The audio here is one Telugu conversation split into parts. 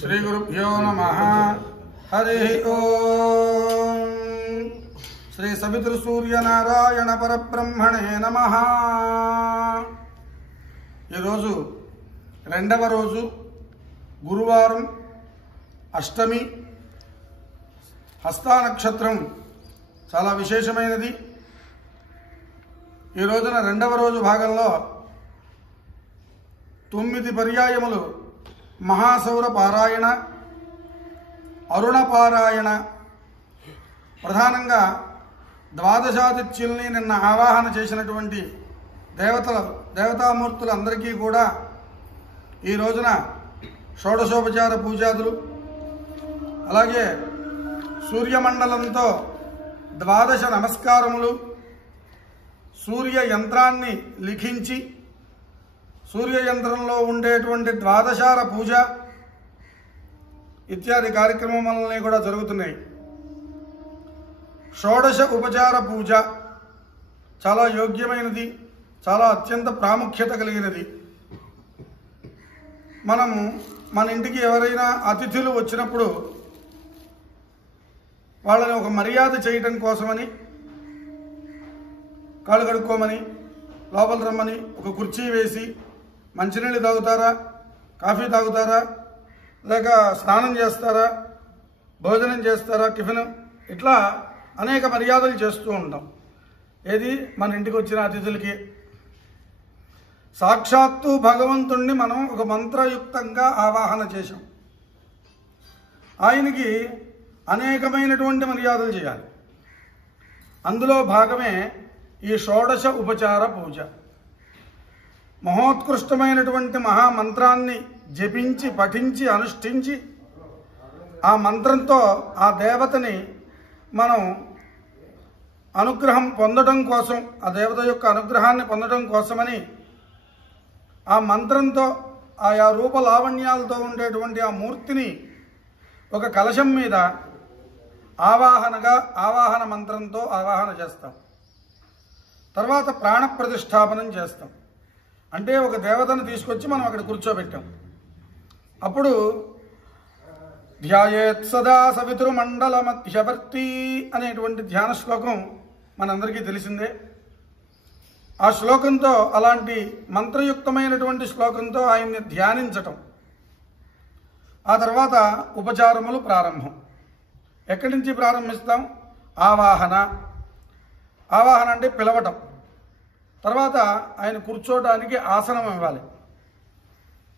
श्री गुरुभ्यो नमः। हरि ओम। श्री सवितृसूर्यनारायण परब्रह्मणे नमः। ఈరోజు రెండవ రోజు గురువారం అష్టమి హస్తా నక్షత్రం చాలా విశేషమైనది। ఈ రోజున రెండవ రోజు భాగంలో 9 పర్యాయములు మహాసౌర పారాయణ, అరుణ పారాయణ, ప్రధానంగా ద్వాదశాదిత్యుల్ని నిన్న ఆవాహన చేసినటువంటి దేవతామూర్తులందరికీ కూడా ఈ రోజున షోడశోపచార పూజాదులు, అలాగే సూర్యమండలంతో 12 నమస్కారములు, సూర్య యంత్రాన్ని లిఖించి సూర్య యంత్రంలో ఉండేటువంటి 12 పూజ ఇత్యాది కార్యక్రమాలన్నీ కూడా జరుగుతున్నాయి। షోడశ ఉపచార పూజ చాలా యోగ్యమైనది, చాలా అత్యంత ప్రాముఖ్యత కలిగినది। మనం మన ఇంటికి ఎవరైనా అతిథులు వచ్చినప్పుడు వాళ్ళని ఒక మర్యాద చేయటం కోసమని కాళ్ళు కడుక్కోమని, లోపల రమ్మని ఒక కుర్చీ వేసి మంచినీళ్ళు తాగుతారా, కాఫీ తాగుతారా, లేక స్నానం చేస్తారా, భోజనం చేస్తారా, టిఫిన్, ఇట్లా అనేక మర్యాదలు చేస్తూ ఉంటాం। ఏది మన ఇంటికి వచ్చిన అతిథులకి సాక్షాత్తు భగవంతుణ్ణి మనం ఒక మంత్రయుక్తంగా ఆవాహన చేశాం, ఆయనకి అనేకమైనటువంటి మర్యాదలు చేయాలి। అందులో భాగమే ఈ షోడశ ఉపచార పూజ। మహోత్కృష్టమైనటువంటి మహామంత్రాన్ని జపించి పఠించి అనుష్ఠించి ఆ మంత్రంతో ఆ దేవతని మనం అనుగ్రహం పొందడం కోసం, ఆ దేవత యొక్క అనుగ్రహాన్ని పొందడం కోసమని ఆ మంత్రంతో ఆయా రూపలావణ్యాలతో ఉండేటువంటి ఆ మూర్తిని ఒక కలశం మీద ఆవాహన మంత్రంతో ఆవాహన చేస్తాం। తర్వాత ప్రాణ ప్రతిష్టాపనం చేస్తాం, అంటే ఒక దేవతను తీసుకొచ్చి మనం అక్కడ కూర్చోబెట్టాం। అప్పుడు ధ్యాయేత్ సదా సవితృమండల మధ్యవర్తి అనేటువంటి ధ్యాన శ్లోకం మనందరికీ తెలిసిందే। ఆ శ్లోకంతో, అలాంటి మంత్రయుక్తమైనటువంటి శ్లోకంతో ఆయన్ని ధ్యానించటం। ఆ తర్వాత ఉపచారములు ప్రారంభం। ఎక్కడి నుంచి ప్రారంభిస్తాం? ఆవాహన అంటే పిలవటం। తర్వాత ఆయన కూర్చోటానికి ఆసనం ఇవ్వాలి,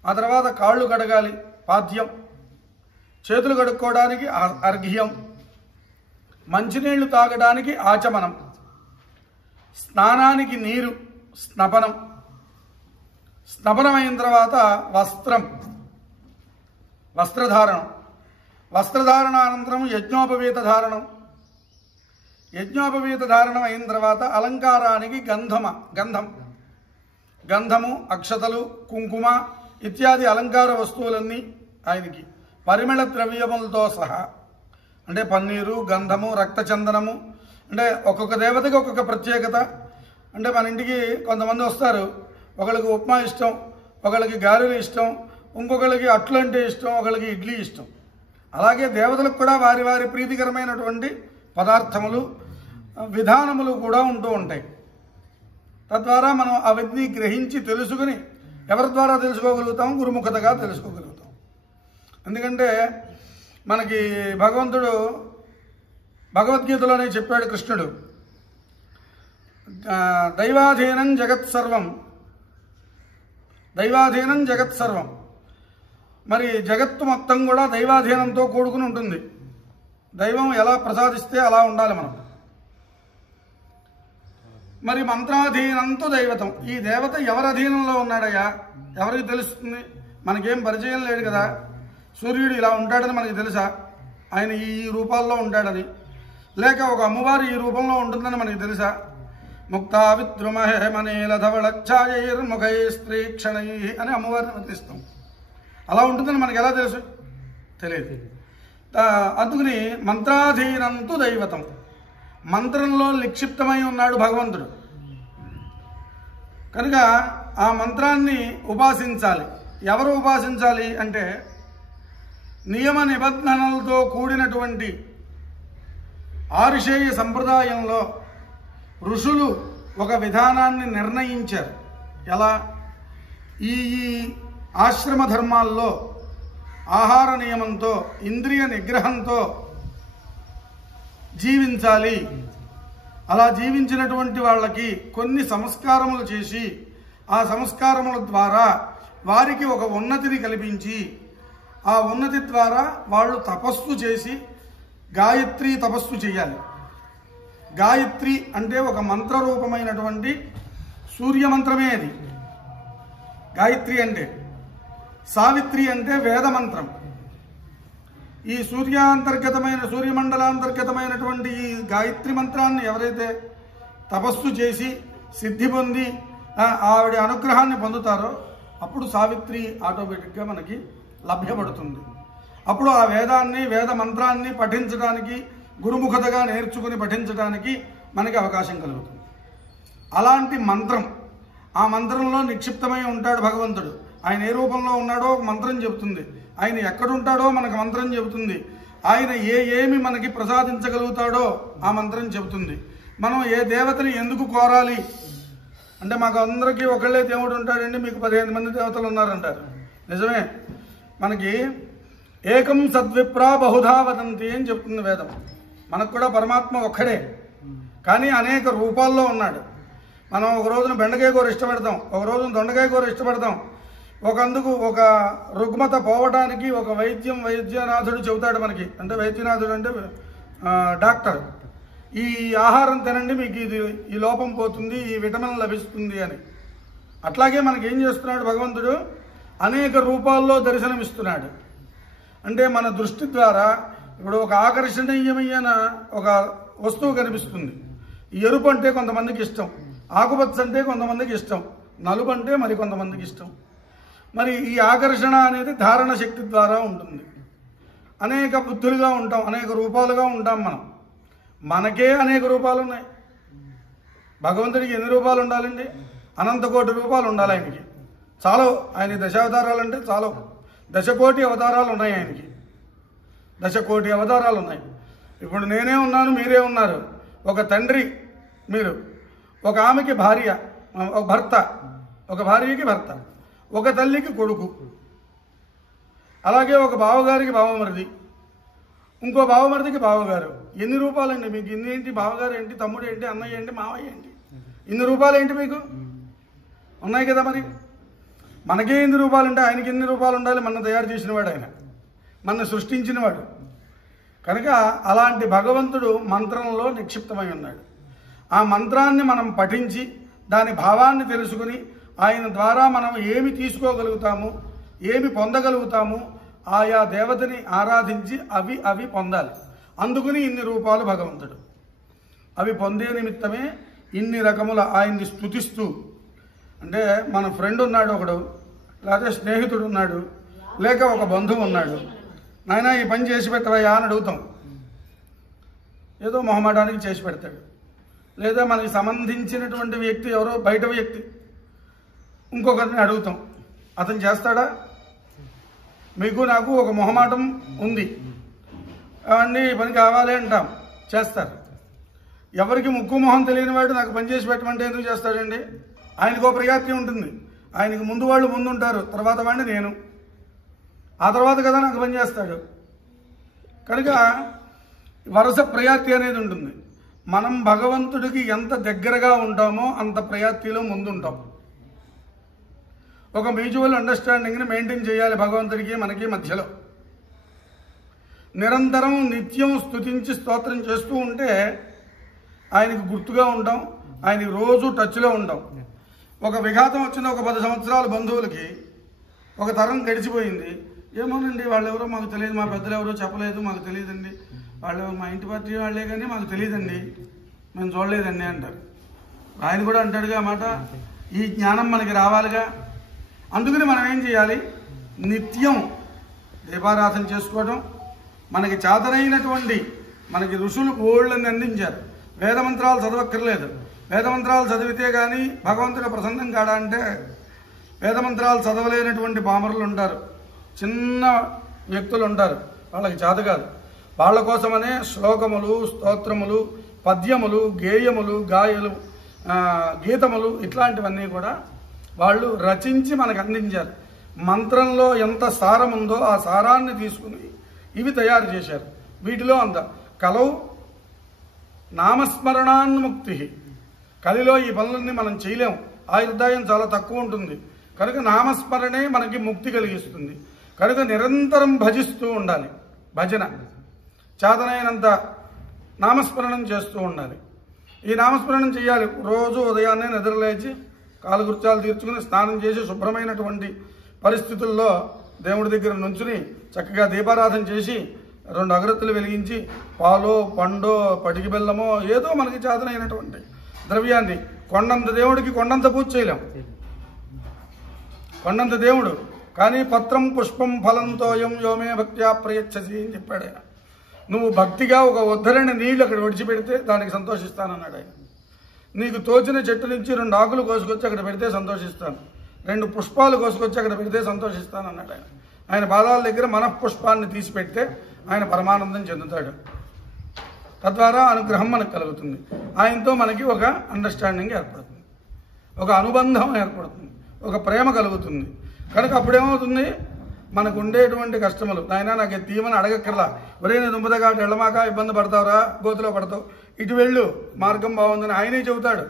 ఆ తర్వాత కాళ్ళు కడగాలి, పాద్యం, చేతులు కడుక్కోవడానికి అర్ఘ్యం, మంచినీళ్లు తాగడానికి ఆచమనం, స్నానానికి నీరు స్నపనం, స్నపనం అయిన తర్వాత వస్త్రధారణ అనంతరం యజ్ఞోపవీత ధారణం, యజ్ఞోపవీత ధారణం అయిన తర్వాత అలంకారానికి గంధము, అక్షతలు, కుంకుమ ఇత్యాది అలంకార వస్తువులన్నీ ఆయనకి పరిమళ ద్రవ్యములతో సహా, అంటే పన్నీరు, గంధము, రక్తచందనము, అంటే ఒక్కొక్క దేవతకి ఒక్కొక్క ప్రత్యేకత। అంటే మన ఇంటికి కొంతమంది వస్తారు, ఒకళ్ళకి ఉప్మా ఇష్టం, ఒకళ్ళకి గారెలు ఇష్టం, ఇంకొకళ్ళకి అట్లు అంటే ఇష్టం, ఒకళ్ళకి ఇడ్లీ ఇష్టం। అలాగే దేవతలకు కూడా వారి వారి ప్రీతికరమైనటువంటి పదార్థములు, విధానములు కూడా ఉంటూ ఉంటాయి। తద్వారా మనం అవన్నీ గ్రహించి తెలుసుకుని ఎవరి ద్వారా తెలుసుకోగలుగుతాం? గురుముఖతగా తెలుసుకోగలుగుతాం। ఎందుకంటే మనకి భగవంతుడు భగవద్గీతలోనే చెప్పాడు కృష్ణుడు, దైవాధీనం జగత్ సర్వం। మరి జగత్తు మొత్తం కూడా దైవాధీనంతో కూడుకుని ఉంటుంది। దైవం ఎలా ప్రసాదిస్తే అలా ఉండాలి మనం। మరి మంత్రాధీనంతో దైవతం, ఈ దేవత ఎవరి అధీనంలో ఉన్నాడయ్యా? ఎవరికి తెలుస్తుంది? మనకేం పరిచయం లేదు కదా। సూర్యుడు ఇలా ఉంటాడని మనకి తెలుసా? ఆయన ఈ రూపాల్లో ఉంటాడని, లేక ఒక అమ్మవారు ఈ రూపంలో ఉంటుందని మనకి తెలుసా? ముక్తా విద్రుమహే మనీలధవళఛాయైర్ముఖై స్త్రీక్షణై అని అమ్మవారిని వర్తిస్తాం। అలా ఉంటుందని మనకి ఎలా తెలుసు? తెలియదు। అందుకని మంత్రాధీనంతో దైవతం, మంత్రంలో నిక్షిప్తమై ఉన్నాడు భగవంతుడు కనుక ఆ మంత్రాన్ని ఉపాసించాలి। ఎవరు ఉపాసించాలి అంటే నియమ నిబంధనలతో కూడినటువంటి ఆరుషేయ సంప్రదాయంలో ఋషులు ఒక విధానాన్ని నిర్ణయించారు. ఎలా? ఈ ఆశ్రమ ధర్మాల్లో ఆహార నియమంతో ఇంద్రియ నిగ్రహంతో జీవించాలి. అలా జీవించినటువంటి వాళ్ళకి కొన్ని సంస్కారములు చేసి ఆ సంస్కారముల ద్వారా వారికి ఒక ఉన్నతిని కల్పించి ఆ ఉన్నతి ద్వారా వాళ్ళు తపస్సు చేసి గాయత్రి తపస్సు చేయాలి. గాయత్రి అంటే ఒక మంత్రరూపమైనటువంటి సూర్యమంత్రమే అది. గాయత్రి అంటే, సావిత్రి అంటే వేదమంత్రం. ఈ సూర్యమండలాంతర్గతమైనటువంటి ఈ గాయత్రి మంత్రాన్ని ఎవరైతే తపస్సు చేసి సిద్ధి పొంది ఆవిడ అనుగ్రహాన్ని పొందుతారో అప్పుడు సావిత్రి ఆటోమేటిక్గా మనకి లభ్యపడుతుంది. అప్పుడు ఆ వేద మంత్రాన్ని పఠించడానికి, గురుముఖతగా నేర్చుకుని పఠించడానికి మనకి అవకాశం కలుగుతుంది. అలాంటి మంత్రం, ఆ మంత్రంలో నిక్షిప్తమై ఉంటాడు భగవంతుడు. ఆయన ఏ రూపంలో ఉన్నాడో మంత్రం చెబుతుంది, ఆయన ఎక్కడుంటాడో మనకు మంత్రం చెబుతుంది, ఆయన ఏమి మనకి ప్రసాదించగలుగుతాడో ఆ మంత్రం చెబుతుంది. మనం ఏ దేవతని ఎందుకు కోరాలి అంటే, మాకు అందరికీ ఒకళ్ళే దేవుడు ఉంటాడండి, మీకు 15 మంది దేవతలు ఉన్నారంటారు. నిజమే, మనకి ఏకం సద్విప్రా బహుధా వదంతి అని చెప్తుంది వేదం. మనకు కూడా పరమాత్మ ఒక్కడే, కానీ అనేక రూపాల్లో ఉన్నాడు. మనం ఒక రోజున బెండకాయ కూర ఇష్టపడతాం, ఒక రోజున దొండకాయ కూర ఇష్టపడతాం. ఒక రుగ్మత పోవడానికి ఒక వైద్యనాథుడు చెబుతాడు మనకి. అంటే వైద్యనాథుడు అంటే డాక్టర్, ఈ ఆహారం తినండి మీకు ఈ లోపం పోతుంది, ఈ విటమిన్ లభిస్తుంది అని. అట్లాగే మనకి ఏం చేస్తున్నాడు భగవంతుడు? అనేక రూపాల్లో దర్శనమిస్తున్నాడు. అంటే మన దృష్టి ద్వారా ఇప్పుడు ఒక ఆకర్షణీయమైన ఒక వస్తువు కనిపిస్తుంది. ఎరుపు అంటే కొంతమందికి ఇష్టం, ఆకుపచ్చ అంటే కొంతమందికి ఇష్టం, నలుపు అంటే మరి కొంతమందికి ఇష్టం. మరి ఈ ఆకర్షణ అనేది ధారణ శక్తి ద్వారా ఉంటుంది. అనేక బుద్ధులుగా ఉంటాం, అనేక రూపాలుగా ఉంటాం. మనకే అనేక రూపాలు ఉన్నాయి. భగవంతుడికి ఎన్ని రూపాలు ఉండాలండి? అనంత కోటి రూపాలు ఉండాలి ఆయనకి. చాలు, ఆయన దశావతారాలు అంటే చాలు. 10 కోటి అవతారాలు ఉన్నాయి ఆయనకి, 10 కోటి అవతారాలు ఉన్నాయి. ఇప్పుడు నేనే ఉన్నాను, మీరే ఉన్నారు. ఒక తండ్రి మీరు, ఒక ఆమెకి భార్య, ఒక భర్త, ఒక భార్యకి భర్త, ఒక తల్లికి కొడుకు, అలాగే ఒక బావగారికి బావమరిది, ఇంకో బావమరిదికి బావగారు. ఎన్ని రూపాలండి మీకు? ఇన్ని ఏంటి? బావగారు ఏంటి? తమ్ముడు ఏంటి? అన్నయ్య ఏంటి? మావయ్య ఏంటి? ఇన్ని రూపాలు ఏంటి మీకు? ఉన్నాయి కదా. మరి మనకే ఎన్ని రూపాలు ఉంటే ఆయనకి ఎన్ని రూపాలు ఉండాలి? మన తయారు చేసినవాడు ఆయన, మన సృష్టించినవాడు. కనుక అలాంటి భగవంతుడు మంత్రంలో నిక్షిప్తమై ఉన్నాడు. ఆ మంత్రాన్ని మనం పఠించి దాని భావాన్ని తెలుసుకుని ఆయన ద్వారా మనం ఏమి తీసుకోగలుగుతాము, ఏమి పొందగలుగుతాము, ఆయా దేవతని ఆరాధించి అవి పొందాలి. అందుకుని ఇన్ని రూపాలు భగవంతుడు. అవి పొందే నిమిత్తమే ఇన్ని రకముల ఆయన్ని స్తుతిస్తూ. అంటే మన ఫ్రెండ్ ఉన్నాడు ఒకడు, లేకపోతే స్నేహితుడు ఉన్నాడు, లేక ఒక బంధువు ఉన్నాడు, నాయన ఈ పని చేసి పెట్టవయ్యా అని అడుగుతాం. ఏదో మొహమాటానికి చేసి పెడతాడు. లేదా మనకి సంబంధించినటువంటి వ్యక్తి ఎవరో బయట వ్యక్తి ఇంకొకరిని అడుగుతాం, అతను చేస్తాడా? మీకు నాకు ఒక మొహమాటం ఉంది అన్నీ పని కావాలి అంటాం, చేస్తారు. ఎవరికి ముక్కు మొహం తెలియని వాడు నాకు పని చేసి పెట్టమంటే ఎందుకు చేస్తాడండి? ఆయనకు ఒక ప్రయారిటీ ఉంటుంది. ఆయనకు ముందు వాళ్ళు ముందుంటారు, తర్వాత వాడిని నేను, ఆ తర్వాత కదా నాకు పని చేస్తాడు. కనుక వరుస ప్రయారిటీ అనేది ఉంటుంది. మనం భగవంతుడికి ఎంత దగ్గరగా ఉంటామో అంత ప్రయారిటీలో ముందుంటాం. ఒక మ్యూచువల్ అండర్స్టాండింగ్ని మెయింటైన్ చేయాలి భగవంతుడికి మనకి మధ్యలో. నిరంతరం నిత్యం స్తుతించి స్తోత్రం చేస్తూ ఉంటే ఆయనకు గుర్తుగా ఉంటాం, ఆయనకి రోజు టచ్లో ఉంటాం. ఒక విఘాతం వచ్చిన ఒక 10 సంవత్సరాల బంధువులకి ఒక తరం గడిచిపోయింది. ఏమోనండి వాళ్ళెవరో మాకు తెలియదు, మా పెద్దలు ఎవరో చెప్పలేదు, మాకు తెలియదండి, వాళ్ళు మా ఇంటి పార్టీ వాళ్ళే కానీ మాకు తెలియదండి, మేము చూడలేదండి అంటారు. ఆయన కూడా అంటాడుగా మాట, ఈ జ్ఞానం మనకి రావాలిగా. అందుకని మనం ఏం చేయాలి? నిత్యం దీపారాధన చేసుకోవడం. మనకి చాతనైనటువంటి మనకి ఋషులు ఓళ్ళని అందించారు. వేదమంత్రాలు చదవక్కర్లేదు. వేదమంత్రాలు చదివితే కానీ భగవంతుడు ప్రసన్నం కాడా అంటే, వేదమంత్రాలు చదవలేనటువంటి పామరులు ఉంటారు. చిన్న వ్యక్తులు ఉంటారు, వాళ్ళకి చేత కాదు. వాళ్ళ కోసమనే శ్లోకములు, స్తోత్రములు, పద్యములు, గేయములు, గీతములు ఇట్లాంటివన్నీ కూడా వాళ్ళు రచించి మనకు అందించారు. మంత్రంలో ఎంత సారం ఉందో ఆ సారాన్ని తీసుకుని ఇవి తయారు చేశారు. వీటిలో అంత కలవు నామస్మరణాన్ముక్తి. కలిలో ఈ పనులన్నీ మనం చేయలేం, ఆయుర్దాయం చాలా తక్కువ ఉంటుంది కనుక నామస్మరణే మనకి ముక్తి కలిగిస్తుంది. కనుక నిరంతరం భజిస్తూ ఉండాలి. భజన చేతనైనంత నామస్మరణం చేస్తూ ఉండాలి. ఈ నామస్మరణం చేయాలి. రోజు ఉదయాన్నే నిద్రలేచి కాలకృత్యాలు తీర్చుకుని స్నానం చేసి శుభ్రమైనటువంటి పరిస్థితుల్లో దేవుడి దగ్గర నుంచుని చక్కగా దీపారాధన చేసి 2 అగరత్తులు వెలిగించి పాలో, పండో, పటికి బెల్లమో ఏదో మనకి చేతనైనటువంటి ద్రవ్యాన్ని, కొండంత దేవుడికి కొండంత పూజ చేయలేం, కొండంత దేవుడు కానీ పత్రం పుష్పం ఫలంతోయం యోమే భక్త్యా ప్రయచ్చసి అని చెప్పాడు ఆయన. నువ్వు భక్తిగా ఒక ఉద్ధరణ నీళ్లు అక్కడ విడిచిపెడితే దానికి సంతోషిస్తానన్నాడు ఆయన. నీకు తోచిన చెట్టు నుంచి 2 ఆకులు కోసుకొచ్చి అక్కడ పెడితే సంతోషిస్తాను, 2 పుష్పాలు కోసుకొచ్చి అక్కడ పెడితే సంతోషిస్తాను అన్నాడు ఆయన. ఆయన పాదాల దగ్గర మనఃపుష్పాన్ని తీసి పెడితే ఆయన పరమానందం చెందుతాడు. తద్వారా అనుగ్రహం మనకు కలుగుతుంది. ఆయనతో మనకి ఒక అండర్స్టాండింగ్ ఏర్పడుతుంది, ఒక అనుబంధం ఏర్పడుతుంది, ఒక ప్రేమ కలుగుతుంది. కనుక అప్పుడేమవుతుంది, మనకు ఉండేటువంటి కష్టములు నాయన నాకు తీయమని అడగక్కర్లా. ఒరే నేను దుంపదగా వెళ్ళమాక ఇబ్బంది పడతావురా, గోతులో పడతావు, ఇటు వెళ్ళు మార్గం బాగుందని ఆయనే చెబుతాడు.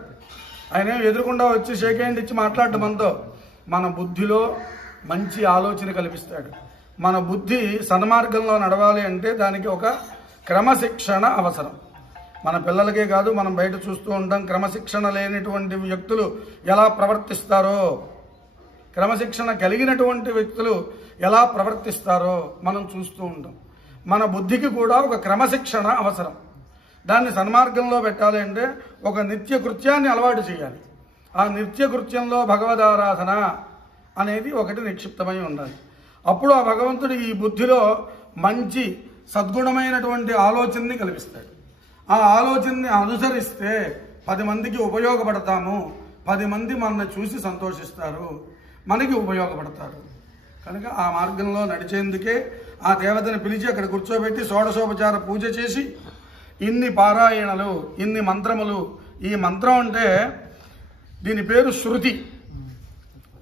ఆయనే ఎదురుకుండా వచ్చి షేక్ హ్యాండ్ ఇచ్చి మాట్లాడటం మనతో. మన బుద్ధిలో మంచి ఆలోచన కల్పిస్తాడు. మన బుద్ధి సన్మార్గంలో నడవాలి అంటే దానికి ఒక క్రమశిక్షణ అవసరం. మన పిల్లలకే కాదు, మనం బయట చూస్తూ ఉంటాం క్రమశిక్షణ లేనటువంటి వ్యక్తులు ఎలా ప్రవర్తిస్తారో, క్రమశిక్షణ కలిగినటువంటి వ్యక్తులు ఎలా ప్రవర్తిస్తారో మనం చూస్తూ ఉంటాం. మన బుద్ధికి కూడా ఒక క్రమశిక్షణ అవసరం. దాన్ని సన్మార్గంలో పెట్టాలి అంటే ఒక నిత్య కృత్యాన్ని అలవాటు చేయాలి. ఆ నిత్య కృత్యంలో భగవదారాధన అనేది ఒకటి నిక్షిప్తమై ఉండాలి. అప్పుడు ఆ భగవంతుడు ఈ బుద్ధిలో మంచి సద్గుణమైనటువంటి ఆలోచనని కల్పిస్తాడు. ఆ ఆలోచనని అనుసరిస్తే 10 మందికి ఉపయోగపడతాము, 10 మంది మనల్ని చూసి సంతోషిస్తారు, మనకి ఉపయోగపడతారు. కనుక ఆ మార్గంలో నడిచేందుకే ఆ దేవతని పిలిచి అక్కడ కూర్చోబెట్టి షోడశోపచార పూజ చేసి ఇన్ని పారాయణలు, ఇన్ని మంత్రములు. ఈ మంత్రం అంటే దీని పేరు శృతి,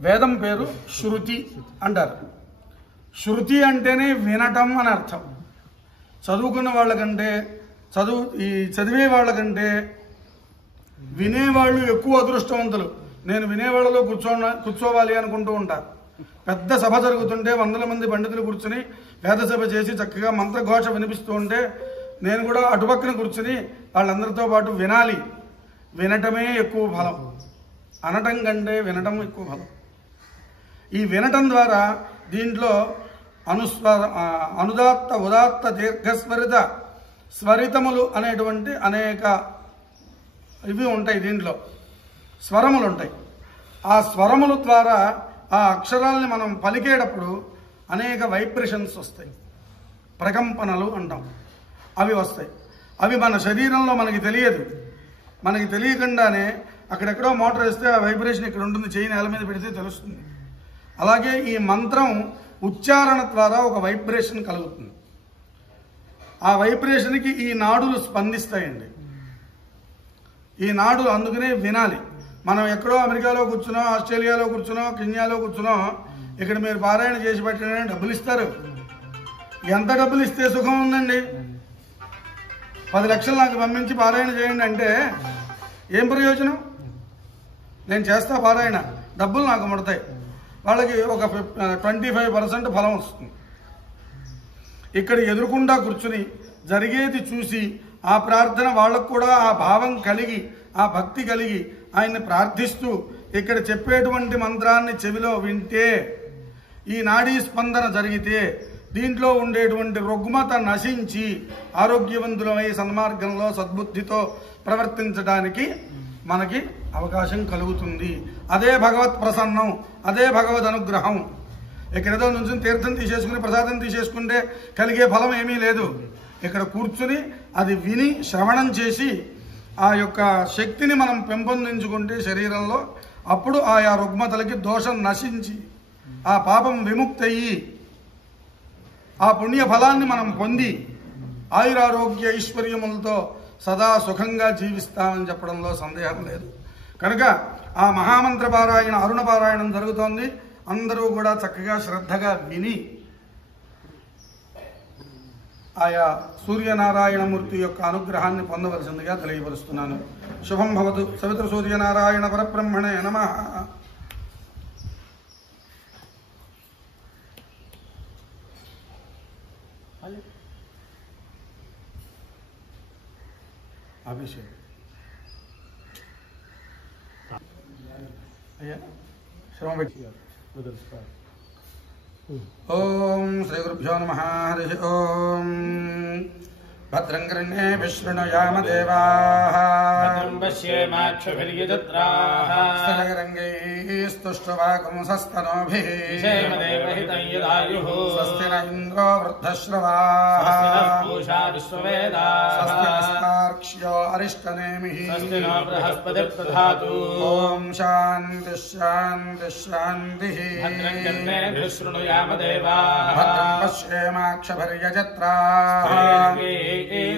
వేదం పేరు శృతి అంటారు. శృతి అంటేనే వినటం అని అర్థం. చదువుకున్న వాళ్ళకంటే చదివే వాళ్ళకంటే వినేవాళ్ళు ఎక్కువ అదృష్టవంతులు. నేను వినేవాళ్ళలో కూర్చోవాలి అనుకుంటూ ఉంటా. పెద్ద సభ జరుగుతుంటే 100 మంది పండితులు కూర్చుని వేద సభ చేసి చక్కగా మంత్రఘోష వినిపిస్తూ ఉంటే నేను కూడా అటుపక్కన కూర్చుని వాళ్ళందరితో పాటు వినాలి. వినటమే ఎక్కువ ఫలం, అనటం కంటే వినటం ఎక్కువ ఫలం. ఈ వినటం ద్వారా దీంట్లో అనుదాత్త, ఉదాత్త, దీర్ఘస్వరిత, స్వరితములు అనేటువంటి అనేక ఇవి ఉంటాయి. దీంట్లో స్వరములు ఉంటాయి. ఆ స్వరముల ద్వారా ఆ అక్షరాలని మనం పలికేటప్పుడు అనేక వైబ్రేషన్స్ వస్తాయి, ప్రకంపనలు అంటాం, అవి వస్తాయి. అవి మన శరీరంలో మనకి తెలియదు. మనకి తెలియకుండానే అక్కడెక్కడో మోటార్ వేస్తే ఆ వైబ్రేషన్ ఇక్కడ ఉంటుంది, చేయి నేల మీద పెడితే తెలుస్తుంది. అలాగే ఈ మంత్రం ఉచ్చారణ ద్వారా ఒక వైబ్రేషన్ కలుగుతుంది. ఆ వైబ్రేషన్కి ఈ నాడులు స్పందిస్తాయండి. ఈ నాడులు అందుకనే వినాలి. మనం ఎక్కడో అమెరికాలో కూర్చున్నాం, ఆస్ట్రేలియాలో కూర్చున్నాం, కెన్యాలో కూర్చున్నాం, ఇక్కడ మీరు పారాయణ చేసి పెట్టిన డబ్బులు ఇస్తారు. ఎంత డబ్బులు ఇస్తే సుఖం ఉందండి? 10 లక్షలు నాకు పంపించి పారాయణ చేయండి అంటే ఏం ప్రయోజనం? నేను చేస్తా పారాయణ, డబ్బులు నాకు ముడతాయి. వాళ్ళకి ఒక 25% ఫలం వస్తుంది. ఇక్కడ ఎదురుకుండా కూర్చుని జరిగేది చూసి ఆ ప్రార్థన వాళ్ళకు కూడా ఆ భావం కలిగి, ఆ భక్తి కలిగి ఆయన్ని ప్రార్థిస్తూ ఇక్కడ చెప్పేటువంటి మంత్రాన్ని చెవిలో వింటే, ఈ నాడీ స్పందన జరిగితే దీంట్లో ఉండేటువంటి రుగ్మత నశించి ఆరోగ్యవంతులమై సన్మార్గంలో సద్బుద్ధితో ప్రవర్తించడానికి మనకి అవకాశం కలుగుతుంది. అదే భగవత్ ప్రసన్నం, అదే భగవద్ అనుగ్రహం. ఇక్కడేదో నుంచి తీర్థం తీసేసుకుని ప్రసాదం తీసేసుకుంటే కలిగే ఫలం ఏమీ లేదు. ఇక్కడ కూర్చుని అది విని శ్రవణం చేసి ఆ యొక్క శక్తిని మనం పెంపొందించుకుంటే శరీరంలో, అప్పుడు ఆయా రుగ్మతలకి దోషం నశించి ఆ పాపం విముక్తి అయ్యి ఆ పుణ్య ఫలాన్ని మనం పొంది ఆయురారోగ్య ఐశ్వర్యములతో సదా సుఖంగా జీవిస్తామని చెప్పడంలో సందేహం లేదు. కనుక ఆ మహామంత్ర పారాయణ అరుణ పారాయణం జరుగుతోంది. అందరూ కూడా చక్కగా శ్రద్ధగా విని ఆయా సూర్యనారాయణమూర్తి యొక్క అనుగ్రహాన్ని పొందవలసిందిగా తెలియపరుస్తున్నాను. శుభం భవతు. సవితృ సూర్యనారాయణ పరబ్రహ్మణే నమః. అభిషేక్ ఓం శ్రీ గురుభ్యో నమః. హరి ఓం. భద్రం కర్ణే విశృణుయామ దేవాః. భద్రం పశ్యేమాక్షభిర్యజత్రాః. స్థిరైరంగైస్తుష్ట్వాగుంసస్తనోభిః. విషేమదేవహితం యదాయుః. స్వస్తి న ఇంద్రో వృద్ధశ్రవాః. స్వస్తి నః పూషా విశ్వవేదాః. స్వస్తి నస్తార్క్ష్యో అరిష్టనేమిః. స్వస్తి నో బృహస్పతిర్దధాతు. ఓం శాంతి శాంతి శాంతిః. భద్రం కర్ణేభిः శృణుయామ దేవాః. భద్రం పశ్యేమాక్షభిర్యజత్రాః.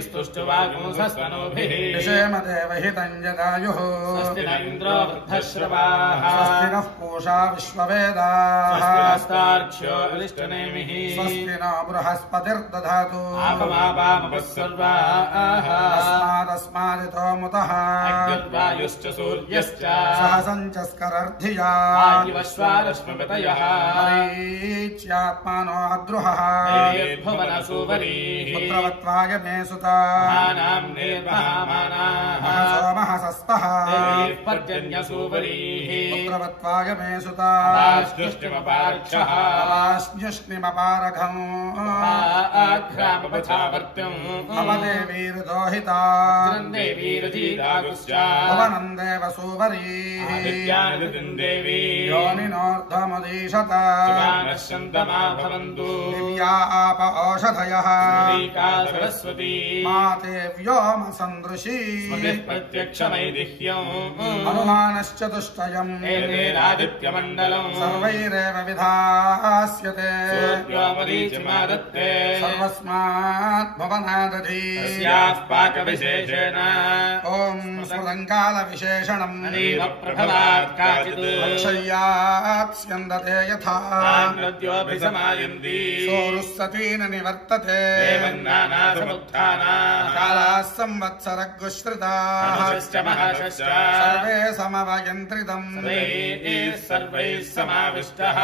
స్తుష్టువాగుంసస్తనూభిః. విషేమదేవహితం యదాయుః. స్వస్తి న ఇంద్రో వృద్ధశ్రవాః. స్వస్తి నః పూషా విశ్వవేదాః. స్వస్తి నస్తార్క్ష్యో అరిష్టనేమిః. స్వస్తి నో బృహస్పతిర్దధాతు. ఆపమాపామపస్సర్వాః. తస్మాదితో ముతః. అగ్నిర్వాయుశ్చ సూర్యశ్చ. సహసంచస్కరర్ధియా. వాయువశ్వారశ్మిపతయః. మరీచ్యాత్మానో అద్రుహః. భువనసూవరీః. పుత్రవత్వాయ మే సుతా. మహానాం నిర్మహామానాః. సోమః సస్పః. పర్జన్యసూవరీః. పుత్రవత్వాయ మే సుతా. వాష్ణుష్టిమపార్క్షః. వాష్ణ్యుష్ణిమపారఘం. ఆఘ్రామపచావర్త్యం. భవదేవీరుదోహితా. దేవీరధీరాగుశ్చ. భవనం దేవసూవరీః. ఆదిత్యానిదితిం దేవీ. యోనినోర్ధముదీశత. శుభానశ్చందమా భవంతు. దివ్యా ఆప ఓషధయః. శ్రీకా సరస్వతీ. మాతే వ్యోమ సందృశీ. స్మృతిః ప్రత్యక్షమైదిహ్యం. అనుమానశ్చతుష్టయం. ఏతేరాదిత్యమండలం. సర్వైరేవ విధాస్యతే. సూర్యోమరీచిమాదత్తే. సర్వస్మాత్ భవనాదధి. తస్యాః పాకవిశేషేణ. ఓం స్మృతంకాల విశేషణం. అనీవ ప్రభవాత్ కాచిత్. రక్షయ్యాత్ స్యందతే యథా. ఆంగ్రద్యోభిసమాయంతి. సోరుస్సతీన నివర్తతే. దేవన్నానాసముత్థానాః. కాలాः సంవత్సరగ్గుశ్రితాः. అనుశశ్చ మహాశశ్చ. సర్వే సమవయంత్రితం. సర్వైః సమావిష్టః.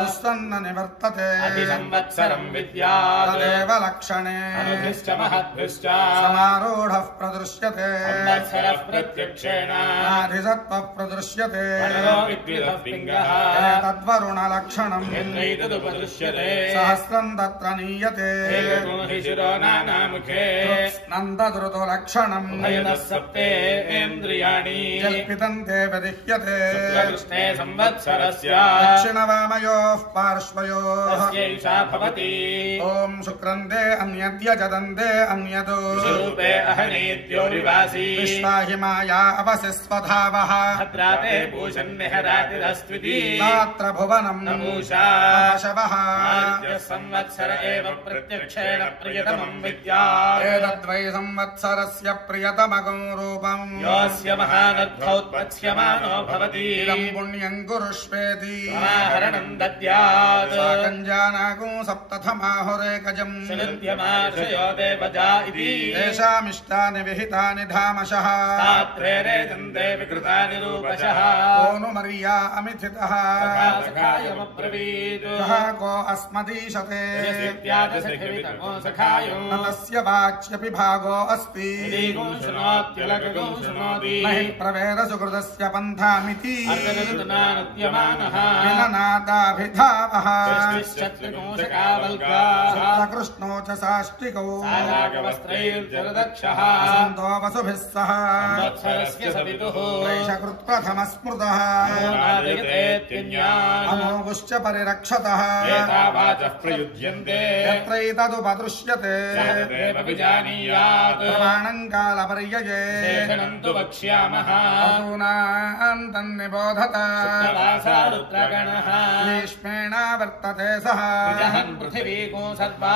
దుస్సన్న నివర్తతే. అతిసంవత్సరం విద్యాత్. తదేవ లక్షణే. అనుభిశ్చ మహద్భిశ్చ. సమారూఢః ప్రదృశ్యతే. సంవత్సరః ప్రత్యక్షేణ. నాధిసత్వః ప్రదృశ్యతే. మనో విద్యుతః పింగః. తద్వరుణలక్షణం. యత్రైతదుపదృశ్యతే. సహస్రం తత్ర నీయతే. ఏకో హి శిరో నానాముఖే. నందదృతులక్షణం. ఉభయతః సప్తేంద్రియాణి. కల్పితం తే విదిహ్యతే. శుక్లకృష్ణే సంవత్సరస్య. దక్షిణవామయోః పార్శ్వయోః. తస్యైషా భవతి. ఓం శుక్రందే అన్యద్య జదందే అన్యదో. విశ్వరూపే అహనేత్యోరివాసి. విశ్వాహిమాయా అవసిస్వధావః. భద్రాతే పూషన్నిహరాతిరస్త్వితి. నాత్ర భువనం నమూషా. పశవః. ఆదిత్యః సంవత్సర ఏవ ప్రత్యక్షేణ ప్రియతమం విద్యాత్. ఏతద్వై సంవత్సరస్య ప్రియతమగం రూపం. యోస్య మహానర్థోత్పత్స్యమానో భవతి. ఇదం పుణ్యం కురుష్వేతి. సమాహరణం దద్యాత్. సాకంజానాగం సప్తథమాహురేకజం. శృణ్యమాశయో దేవజా ఇతి. తేషామిష్టాని విహితాని ధామశః. తాత్రేరేజంతే వికృతాని రూపశః. ఓను మర్యా అమిథితః. సఖాయమబ్రవీత్. సహ కో అస్మదీశతే. యస్యాజసఖివితమో సఖాయం. న తస్య వాచ్యపి భాగో అస్తి. యదీగం శృణోత్యులగగం శృణోతి. నహి ప్రవేద సుకృతస్య పంథామితి. అర్ధనృతనానుద్యమానః. విననాదాభిధావః. సృష్టిశ్చత్రికం సఖావల్కాః. శుక్లకృష్ణో सामोचसाष्टिकौ सारागवस्त्रैर्जरदक्षः असन्तो वसुभिः सह संवत्सरस्य सवितुः वैशकृत्प्रथमस्मृतः आदयतेत्यन्यान् अमोघुश्च परिरक्षतः एतावाचः प्रयुज्यन्ते यत्रैतदुपदृश्यते देव विजानीयात् प्रमाणं कालपर्यये शेषणं तु वक्ष्यामः असूनान् तन्निबोधत शुक्रवासा रुद्रगणः भीष्मेण वर्तते सः विजहन् पृथिवीको सर्वा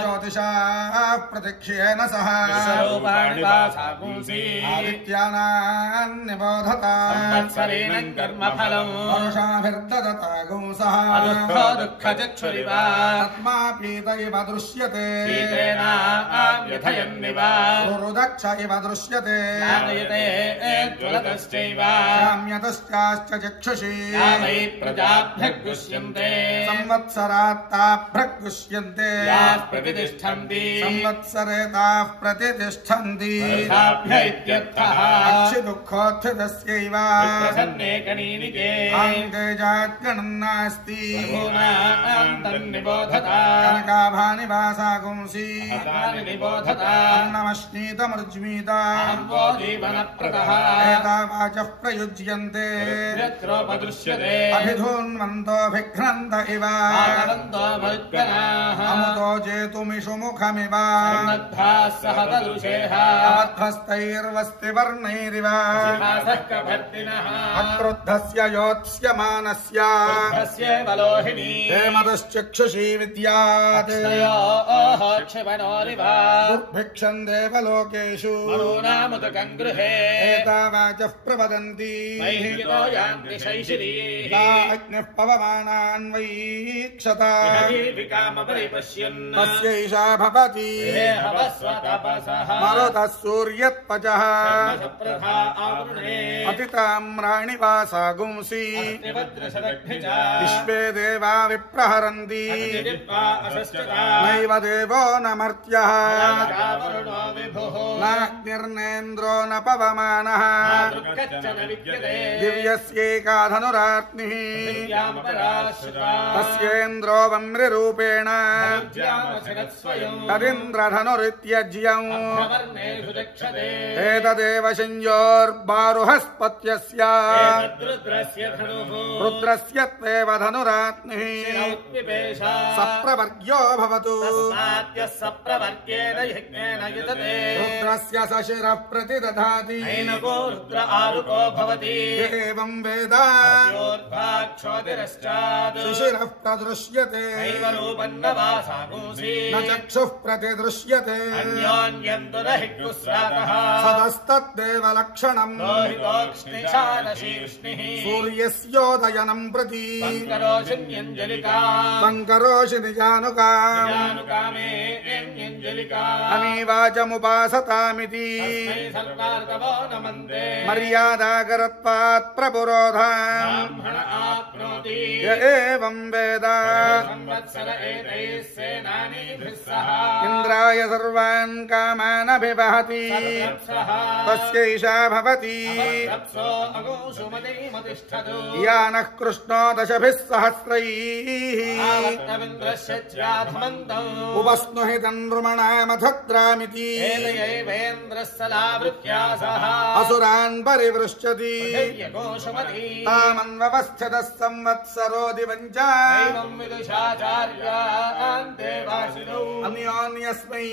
ज्योतिषाः प्रतीक्ष्येन सह विश्वरूपाणि वासा पुंसि आदित्यानान् निबोधत संवत्सरेण कर्मफलम् वर्षाभिर्ददता गुंसः अदुःखो दुःखचक्षुरिव आत्मा पीत इव दृश्यते शीतेनाव्यथयन्निव रुरुदक्ष इव दृश्यते नादयते ज्वलतश्चैव काम्यतश्चाश्च चक्षुषि या वै प्रजाभ्यः गुष्यन्ते संवत्सरात् ताभ्यः गुष्यन्ते याः प्रतितिष्ठन्ति संवत्सरे ताः प्रतितिष्ठन्ति वर्षाभ्य इत्यर्थः अक्षिदुःखोत्थितस्यैव विप्रसन्नेकनीनिके आङ्गेजाद्गणम् नास्ति बहूनां तन्निबोधता कनकाभानि वासागुंसि हतानि निबोधता अन्नमश्नीतमर्ज्मीत अन्वो जीवनप्रदः एतावाचः प्रयुज्यन्ते यत्रोपदृश्यते अभिधून्वन्तोऽभिघ्नन्त इव आगवन्तो मरुद्गणाः अमुतो जेतुमिषु मुखमिव सन्नद्धाः सह ददृशेः अवध्वस्तैर्वस्तिवर्णैरिव सिंहासः कभर्दिनः अक्रुद्धस्य योत्स्यमानस्य तस्य बलोहिनी हेमदश्चक्षुषी विद्यात् अक्षयोः क्षिपणोरिव दुर्भिक्षन् देवलोकेषु मरूणामुदकम् गृहे एतावाचः प्रवदन्ति वैहितो यान्ति शैशिरीः ता अग्निः पवमानान् वैक्षत विकामपरिपश्यन् तस्यैषा भवति हे हवस्वतपसः मरुतः सूर्यत्पचः सप्रथा आवृणे अतिताम्राणि वासागुंसि अस्तिवद्रशदग्धि च विश्वे देवा विप्रहरन्ति अग्निदिप्पा असश्चता नैव देवो न मर्त्यः वरुणो विभुः नाग्निर्नेन्द्रो न पवमानः दृक्कच्चन विद्यते दिव्यस्यैका धनुरात्निः दिव्यामपराश्रिता तस्येन्द्रो वम्रिरूपेण ज्यामशिरस्वयम् तदिन्द्रधनुरित्यज्यम् अभ्रवर्णेषु दक्षते एतदेव संयोर्बारुहस्पत्यस्य रुद्रस्य धनुः रुद्रस्य त्वेव धनुरात्निः शिरौत्पिपेशा सप्रवर्ग्यो भवतु तस्माद्यः सप्रवर्गेण यज्ञेन युतते रुद्रस्य सशिरः प्रतिदधाति नैनको रुद्र आरुको भवति एवं वेद योर्ध्वाक्षोतिरश्चात् शिशिरः प्रदृश्यते नैव रूपम् न वासा पुंसि न चक्षुः प्रतिदृश्यते अन्योन्यम् तु न हि कुस्रातः सदस्तद्देवलक्षणम् लोहितोक्ष्णिशानशीर्ष्णिः सूर्यस्योदयनम् प्रति शङ्करोषिण्यञ्जलिका शङ्करोषि निजानुका जानुकामे न्यञ्जलिका अमीवाचमुपासतामिति तस्मै सर्वार्तवो नमन्ते मर्यादाकरत्वात् प्रपुरोधाम् ब्राह्मण आप्नोति य एवं वेद संवत्सर एतैः सेनानीभिः सह इन्द्राय सर्वान् कामानभिवहति सर्वप्सः तस्यैषा भवति रप्सो अगोषुमतिमतिष्ठतु या नः कृष्णो दशभिः सहस्रैः आवत्तमिन्द्रश्चाधमन्तम् उपस्नुहि तन्नृमणामथद्रामिति एलयैवेन्द्रः सलावृत्या सह असुरान् परिवृष्यति दिव्यकोशमती तामन्वस्थितः संवत्सरो दिवञ्च एवं विदुषाचार्यान् देवाशिनौ अन्योन्यस्मै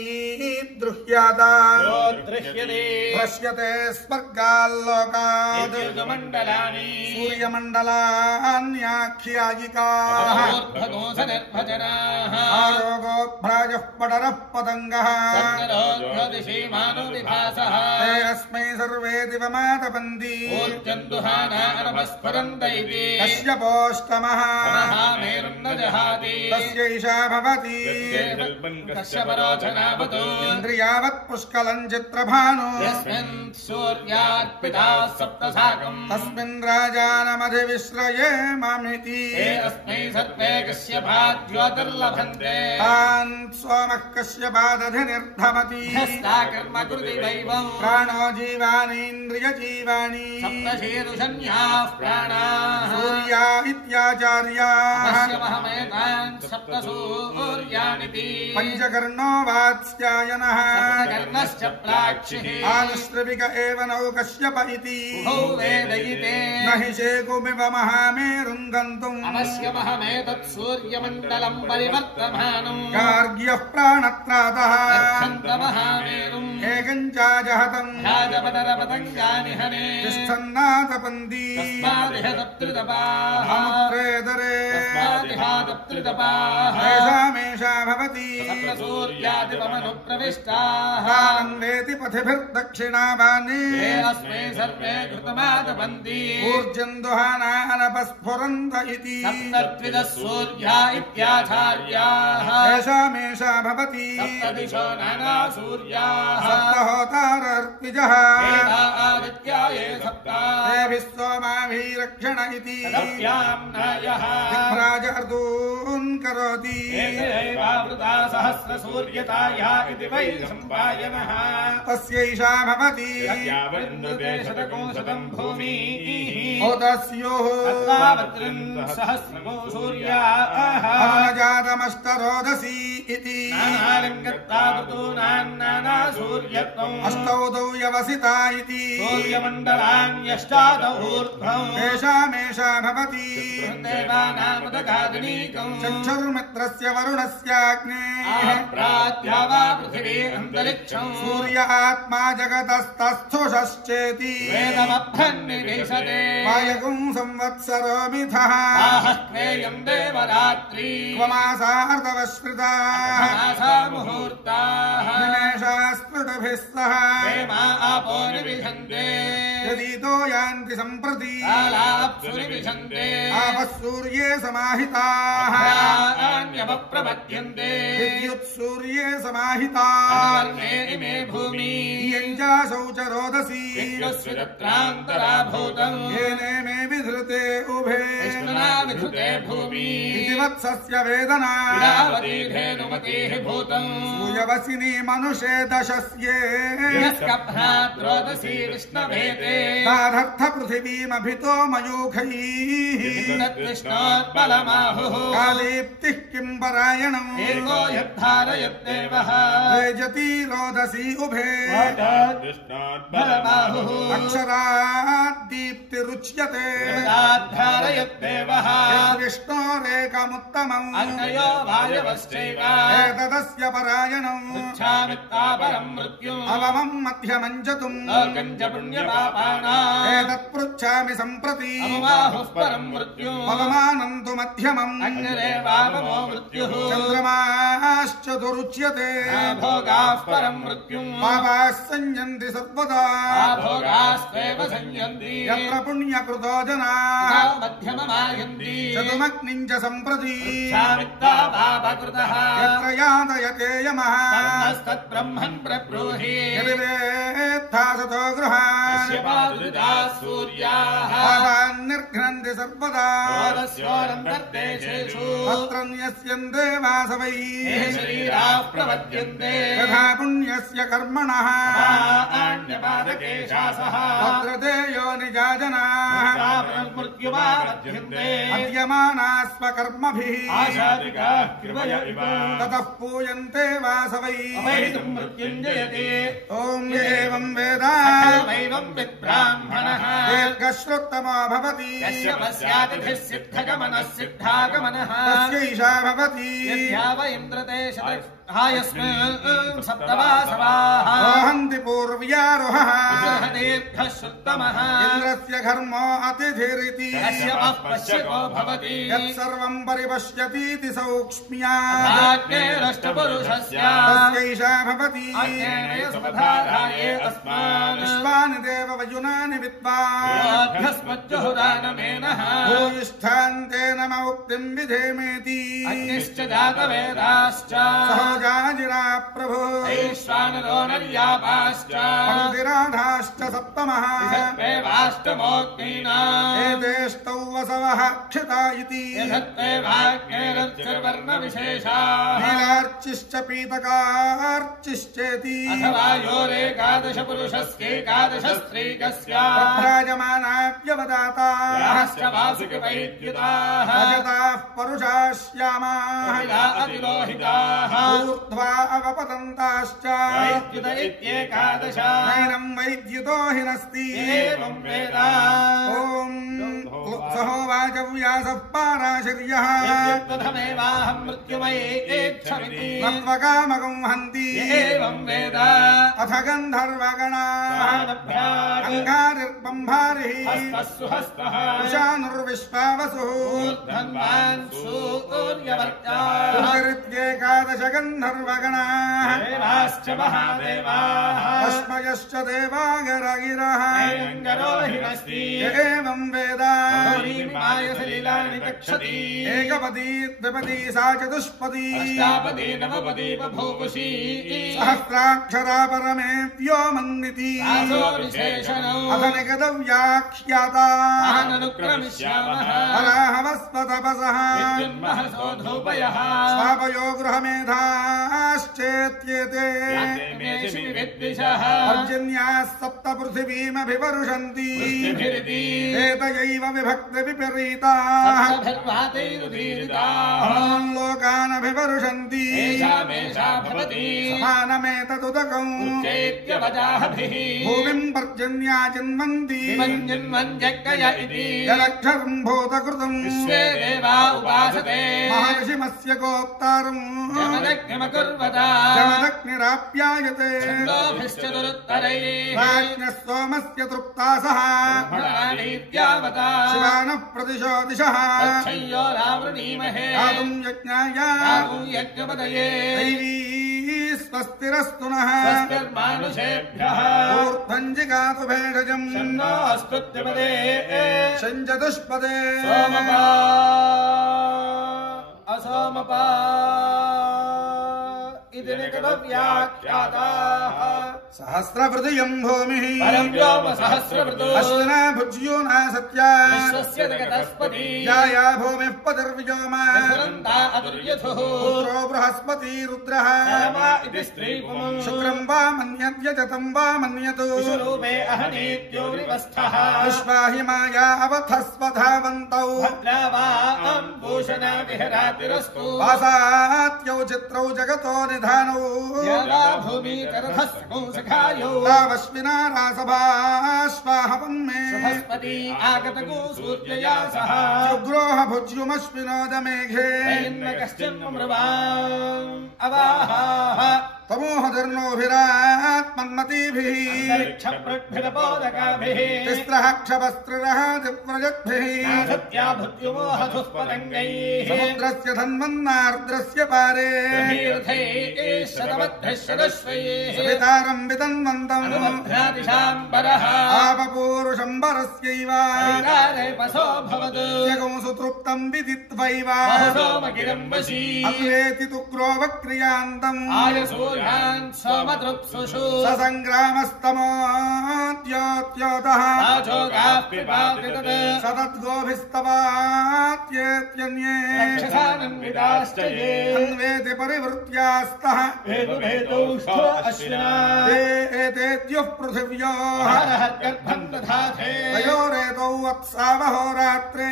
द्रुह्याता यो दृश्यते दृश्यते स्वर्गाल्लोकात् मण्डलानि सूर्यमण्डलान्याख्यायिकाः ऊर्ध्वकोशनिर्भजनाः आरोगोभ्राजः पटरः पतङ्गः सर्वलोक्योदिशीमानुविभासः ते अस्मै सर्वे दिवमातपन्ति ऊर्जन्दुहानानमस्फुरन्त इति कश्यपोष्टमः मेरुन्न जहाति तस्यैषा भवति कश्यपरोचनावतु इन्द्रियावत् पुष्कलम् चित्रभानु यस्मिन् सूर्यात्पिता सप्तसाकम् तस्मिन् राजानमधिविश्रये मामिति ते अस्मै सर्वे कश्यपाद्योतिर्लभन्ते तान् सोमः कश्यपादधिनिर्धमति कर्मकृति वैभव प्राणो जीवानीन्द्रियजीवानि सप्तशीर्षण्याः प्राणाः सूर्या इत्याचार्याः पश्यमहमेतान् सप्तसूर्यानिति पञ्चकर्णो वात्स्यायनः कर्णश्च प्राक्षिः आनुश्रविक एव नौ कश्यप इति उभौ वेदयिते न हि शेकुमिव महामेरुं गन्तुम् अवश्यमहमेतत् सूर्यमण्डलम् परिवर्तमानम् गार्ग्यः प्राणत्रातः छन्दमहामेरुम् एकञ्चाजहतम् राजपदरपतङ्गानि हने तिष्ठन्नातपन्ति तस्मादिहतप्तृतपाः समुद्रेदरे तस्मादिहातप्तृतपाः तेषामेषा भवति सप्तसूर्यादिपमनुप्रविष्टाः दानं वेति पथिभिर्दक्षिणावानि ते अस्मै सर्वे कृतमादपन्ति ऊर्जं दुहानानपस्फुरन्त इति सप्तत्विदः सूर्या इत्याचार्याः तेषामेषा भवति सप्तदिशो नानासूर्याः सप्तहोतारर्पिजः वेदा आदित्या ये सप्ता तेभिः सोमाभिरक्षण इति तदप्याम्नायः दिक्भ्राज अर्दून् करोति एतैवावृता सहस्रसूर्यताया इति वै सम्पायनः तस्यैषा भवति यावन्द्रते शतकोशतम् भूमिः होतस्योः तत्रावत्रिन् सहस्रको सूर्याः अनुजातमष्टरोदसी इति नानालिङ्गत्तावृतो नानासूर्यत्वम् अष्टौ दौ व्यवसिता इति सूर्यमण्डलान्यष्टादौ ऊर्ध्वम् तेषामेषा भवति देवानामुदगादिनीकम् चक्षुर्मित्रस्य वरुणस्याग्नेः प्रात्या वा पृथिवी अन्तरिक्षम् सूर्य आत्मा जगतस्तस्थुषश्चेति वेदमभ्रन्निवेशते वायगुं संवत्सरो मिथः क्वेयम् देवरात्री क्वमासार्धवश्रिताः मासा मुहूर्ताः निमेषा स्फुटभिः सह प्रेमा आपो निविशन्ते यदितो यान्ति सम्प्रति कालाप्सु निविशन्ते आपः सूर्ये समाहिताः अन्यवप्रपद्यन्ते विद्युत् सूर्ये समाहिताः कर्णे इमे भूमि यञ्जासौ च रोदसी विद्युस्य तत्रान्तराभूतम् येने मे विधृते उभे विष्णुना विधृते भूमि इति वत्सस्य वेदना इडावती धेनुमतीः भूतम् सूयवसिनी मनुषे दशस्ये यस्कभ्रात्रोदसी विष्णवेते तादर्थ पृथिवीमभितो मयूखैः तद्विष्णोत्पलमाहुः कादीप्तिः किं परायणम् एको यद्धारयद्देवः रेजति रोदसी उभे बलमाहुः अक्षराद्दीप्तिरुच्यते धारयद्देवः विष्णोरेकमुत्तमम् अग्नयो वायवश्चैव एतदस्य परायणम् पृच्छामित्तापरम् मृत्युम् अवमम् मध्यमञ्जतुम् लोकम् च पुण्यपापानाम् एतत्पृच्छामि सम्प्रति अमुवाहुः परम् मृत्युम् पवमानम् तु मध्यमम् अग्निरेवावमो मृत्युः चन्द्रमाश्चतुरुच्यते भोगाः परम् मृत्युम् पापाः संयन्ति सर्वदा भोगास्त्वेव संयन्ति यत्र पुण्यकृतो जनाः मध्यममायन्ति चतुमग्निम् च सम्प्रति शामित्ता पापकृतः यत्र यातयते यमः तत्ब्रह्मन् प्रब्रूहि यदि वेत्था सतो गृहान् पादृताः सूर्याः पापान् निर्घ्नन्ति सर्वदा स्योरन्तर्देशेषु तत्र न्यस्यन्ते वासवैः शरीराः प्रपद्यन्ते यथा पुण्यस्य कर्मणः आण्यपादकेशासः तत्र ते योनिजाजनाः मृत्युमापद्यन्ते अद्यमानाः स्वकर्मभिः आशादिकाः कृपय इव ततः पूयन्ते वासवैः अवैतुम् मृत्युञ्जयते ॐ य एवं वेद वैवम् विद्ब्राह्मणः दीर्घश्रुत्तमो भवति यस्य पश्यातिथिः सिद्धगमनः सिद्धागमनः तस्यैषा भवति यद्याव इन्द्रते शतहायस्मिन् सप्तवासवाः रोहन्ति पूर्व्यारोहः दीर्घः शुद्धमः इन्द्रस्य घर्मो अतिथिरिति यस्य पश्यको भवति यत्सर्वम् परिपश्यतीति सौक्ष्म्यात् राज्ञेरष्टपुरुषस्य तस्यैषा भवति अज्ञेनय सुधाराये अस्मान् विश्वानि देव वयुनानि विद्वान् योऽभ्यस्मज्जुहुदानमेनः भूयिष्ठान्तेन मौक्तिम् विधेमेति अग्निश्च जातवेदाश्च सहोजाजिरा प्रभो ऐश्वानरो नर्याप सप्तमाश्च पन्तिराधाश्च सप्तमः सत्त्वेवाष्टमोऽग्निना एतेष्टौ वसवः क्षिता इति सत्त्वेवाग्नेरक्षवर्णविशेषाः नीलार्चिश्च पीतकार्चिश्चेति अथवा योरेकादश पुरुषस्यैकादश स्त्रीकस्य तत्रायमानाप्यवदाताश्च वासुकिवैद्युताः रजताः परुषाश्यामाः अतिलोहिताः ऊर्ध्वा अवपतन्ताश्च वैद्युत इत्येकादश नैनं वैद्युतो हिनस्ति एवं वेद ॐ सहोवाच व्यासः पाराशर्यः तथमेवाहं मृत्युमयेच्छमिति नत्वकामकं हन्ति एवं वेद अथ गन्धर्वगणाः अङ्गारिर्बम्भारिः हस्तस्सु हस्तः उशानुर्विश्वावसुः ऊर्ध्वन्वान् सूर्यवर्त्याः ऋत्येकादश गन्धर्वगणाः देवाश्च महादेवाः अस्मयश्च देवागरगिरः अयङ्गरो हिरस्ति एवं वेद गौरीमाय सलिलानि तक्षति एकपदी द्विपदी सा चतुष्पदी अष्टापदी नवपदी बभूवुषी सहस्राक्षरा परमे व्योमन्निति तासो विशेषणौ अथ निगतव्याख्याता अनुक्रमिष्यामः हराहवस्वतपसः विद्युन्महसो धूपयः स्वापयो गृहमेधाश्चेत्येते विद्विषः पर्जन्याः सप्त पृथिवीमभिवरुषन्ति वृष्टिभिरिति एतयैव विभक्तविपरीताः सप्तभिर्वातैरुदीरिताः लोकानभिवरुषन्ति एषामेषा भवति समानमेतदुदकम् चैत्यवजाभिः भूमिम् पर्जन्या चिन्वन्ति विमञ्जन्मञ्जक्कय इति यदक्षरम् भूतकृतम् विश्वे देवा उपासते महर्षिमस्य गोप्तारम् जमदग्निमकुर्वता जमदग्निराप्यायते छन्दोभिश्चतुरुत्तरैः राज्ञः सोमस्य तृप्तासः ब्रह्मणानीत्यावता शिवानः प्रतिशो दिशः तच्छय्यो रावृणीमहे गातुम् यज्ञाय गातुं यज्ञपदये दैवी स्वस्तिरस्तु नः स्वस्तिर्मानुषेभ्यः ऊर्ध्वम् जिगातु भेषजम् शन्नो स्तुत्यपदे शञ्चतुष्पदे सोमपा असोमपा इति निगतव्याख्याताः सहस्रवृतियम् भूमिः परं व्योम सहस्रवृतो अश्विना भुज्यो न सत्या विश्वस्य जगतस्पति जाया भूमिः पतिर्व्योमा विसरन्ता अदुर्यथुः पुत्रो बृहस्पति रुद्रः परमा इति स्त्रीपुंः शुक्रम् वा मन्यत्यजतम् वा मन्यतु विश्वरूपे अहनीत्योरिवस्थः विश्वाहि माया अवथस्वधावन्तौ भद्रावाम् भूषणा विहरातिरस्तु वासात्यौ चित्रौ जगतो निधानौ यदा भूमिकरथस्तु सखायो तावश्विना रासभाश्वाहवन्मे बृहस्पति आगतको सूर्यया सह शुग्रोह भुज्युमश्विनोदमेघे कश्चिन्मृवाम् अवाहाः तमोहधर्णोभिरात्मन्मतीभिः अन्तरिक्षप्रद्भिरपोदकाभिः तिस्रः क्षपस्त्रिरः दिव्रजद्भिः सत्या भृत्युमोहधुः पतङ्गैः समुद्रस्य धन्वन्नार्द्रस्य पारे तीर्थैः शतवद्भिः शतश्वैः सवितारम् वितन्वन्तम् अनुबध्नादिशाम्बरः आपपूरुषम्बरस्यैव ैरारेपसो भवतु यगंसु तृप्तम् विदित्वैव बहुसोमगिरम्बशी अन्वेति तुक्रो वक्रियान्तम् आयसूर्यान् सोमतृप्सुषु ससङ्ग्रामस्तमोद्योत्योतः राजोगाः पिबाति तत् सतद्गोभिस्तवात्येत्यन्ये रक्षसानन्विताश्च ये अन्वेति परिवृत्यास्तः भेदुभेदौष्ठो अश्विना ते एतेद्युः पृथिव्योः हरः गर्भम् दधाथे तयोरेतौ वत्सावहोरात्रे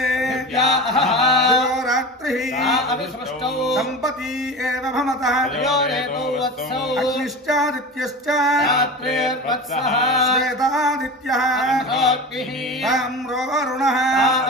रात्रिः अविसृष्टौ दम्पती एव भमतः तयोरेतौ वत्सौ अग्निश्चादित्यश्च रात्रिर्वत्सः श्वेतादित्यः अग्निः ताम्रो वरुणः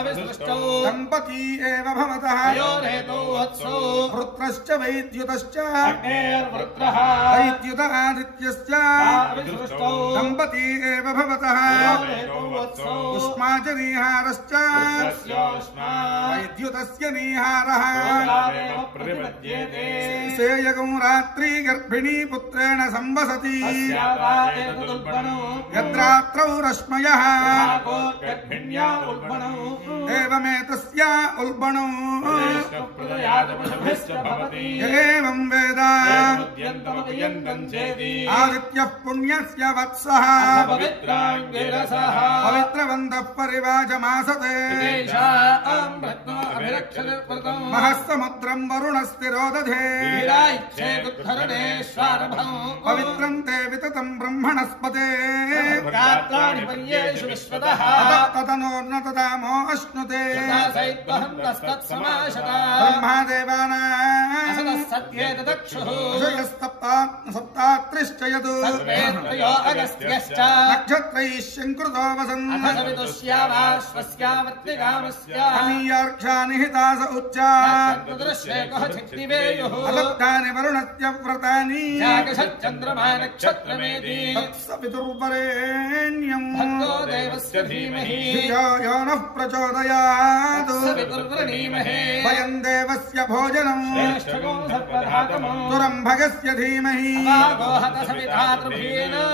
अविसृष्टौ दम्पती एव भमतः तयोरेतौ वत्सौ वृत्रश्च वैद्युतश्च अग्नेर्वृत्रः वैद्युत आदित्यश्च अविसृष्टौ दम्पती एव भवतः तयोरेतौ वत्सौ उष्माच नीहारश्च तस्योष्मा वैद्युतस्य नीहारः योगावेव प्रतिपद्येते सेयगं रात्रि गर्भिणी पुत्रेण संवसति तस्यावा एतदुल्बणौ यद्रात्रौ रश्मयः गर्भिण्या उल्बणौ एवमेतस्या उल्बणौ प्रदयादपशुभिश्च भवति एवं वेद उद्यन्तमुपयन्तम् प्रविभञ्चेति आदित्यः पुण्यस्य वत्सः पवित्राङ्गिरसः पवित्रवन्तः परिवाचमासते महस्तमुद्रम् वरुणस्तिरोदधे पवित्रम् ते विततम् ब्रह्मणस्पते ततनोर्नतदामो अश्नुते ब्रह्मादेवानासप्तात्रिश्च यदु नक्षत्रैः शङ्कृतो वसन् अमीयार्क्षा निहिता स उच्चा अलब्धानि वरुणस्य व्रतानि तत्सवितुर्वरेण्यम् धियो यो नः प्रचोदयात् वयम् देवस्य भोजनम् तुरम्भगस्य धीमहि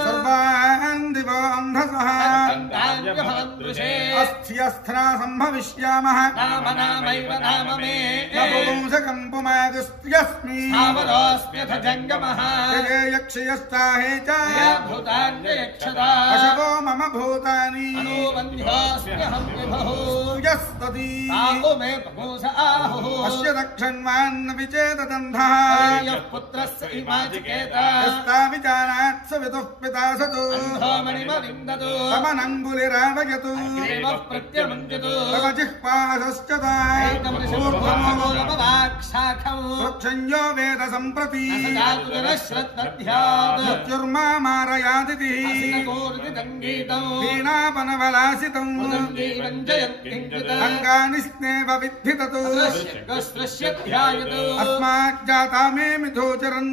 सर्वान् दिवो अन्धसः अस्थियस्थना सम्भविष्यामः नपुंसकम् पुमागस्त्यस्मि ये यक्षयस्ताहे च अशवो मम भूतानि यस्तति अस्य दक्षन्वान्न विचेतदन्धः यस्ताविजानात् स विदुः पिता सतु तमनङ्गुलिरावयतु तव जिह्वासश्च वृक्षञ्जो वेद सम्प्रति मृत्युर्मामारयादिति वीणापनवलासितम् अङ्गानि स्नेव विद्धिततु अस्माज्जाता मे मिथोचरन्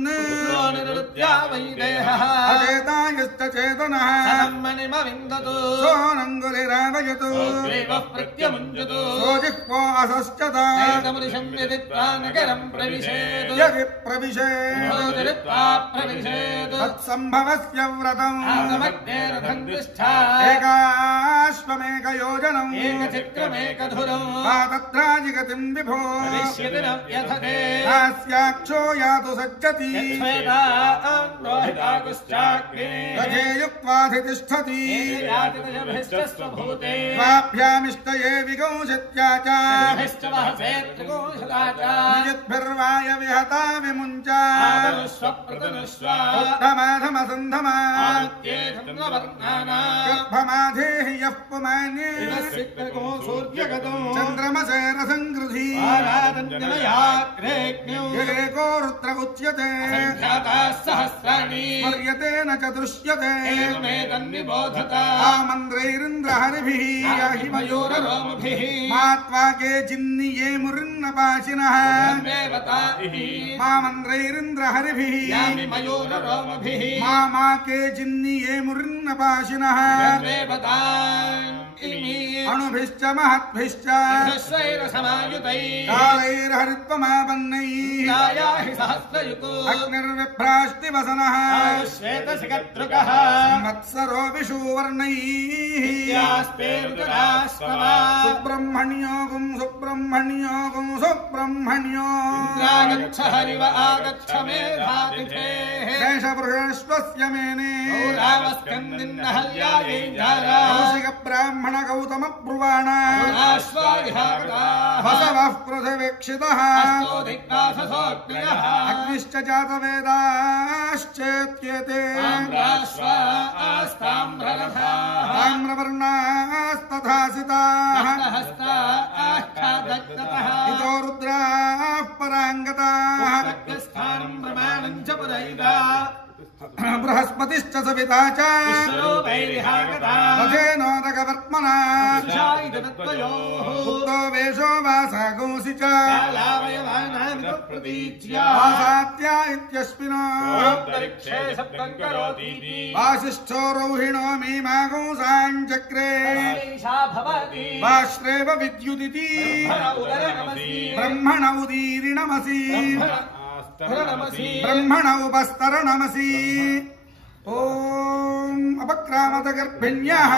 अचेतायश्च चेतनः सोऽनङ्गुलिरावयतु सोऽजिह्वासश्च यदि प्रविशेत् तत्सम्भवस्य व्रतम् एकाश्वमेकयोजनम् तत्राजिगतिम् विभो हास्याक्षो यातु सज्जति रजेयुक्त्वाधितिष्ठति स्वाभ्यामिष्टये विगौंशत्या च निजिद्भिर्वाय विहता विमुञ्चा उत्तमाधमसन्धमा गर्भमाधेहि यः पुमान्ये चन्द्रमसे रसङ्गृधी येको रुद्र उच्यते स्मर्यते न च दृश्यते आमन्द्रैरिन्द्रहरिभिः याहि मयूररोमभिः मात्वा के चिन्निये मुरिन्नपाशिनः मामन्द्रैरिन्द्रहरिभिः मा के चिन्निये मुरिन्नपाशिनः अणुभिश्च महद्भिश्च कालैर्हरित्वमापन्नैः अग्निर्विभ्राष्टिवसनः मत्सरो विषुवर्णैः सुब्रह्मण्योगुं सुब्रह्मण्योगुं सुब्रह्मण्यो देशपुरुषस्वस्य मेने ब्राह्मण गौतम ब्रुवाण बसवः पृथिवीक्षितः अग्निश्च जातवेदाश्चेत्येते ताम्रवर्णास्तथासिताः इतो रुद्राः पराङ्गताः बृहस्पतिश्च सविता च रथेनोदकवर्त्मना उक्तो वेषो वासागोऽसि च आसात्या इत्यस्मिनो वासिष्ठो रौहिणो मीमागोऽसाञ्चक्रे वाश्रेव विद्युदिति ब्रह्मण उदीरिणमसि ब्रह्मण उपस्तरणमसि ॐ अपक्रामत गर्भिण्यः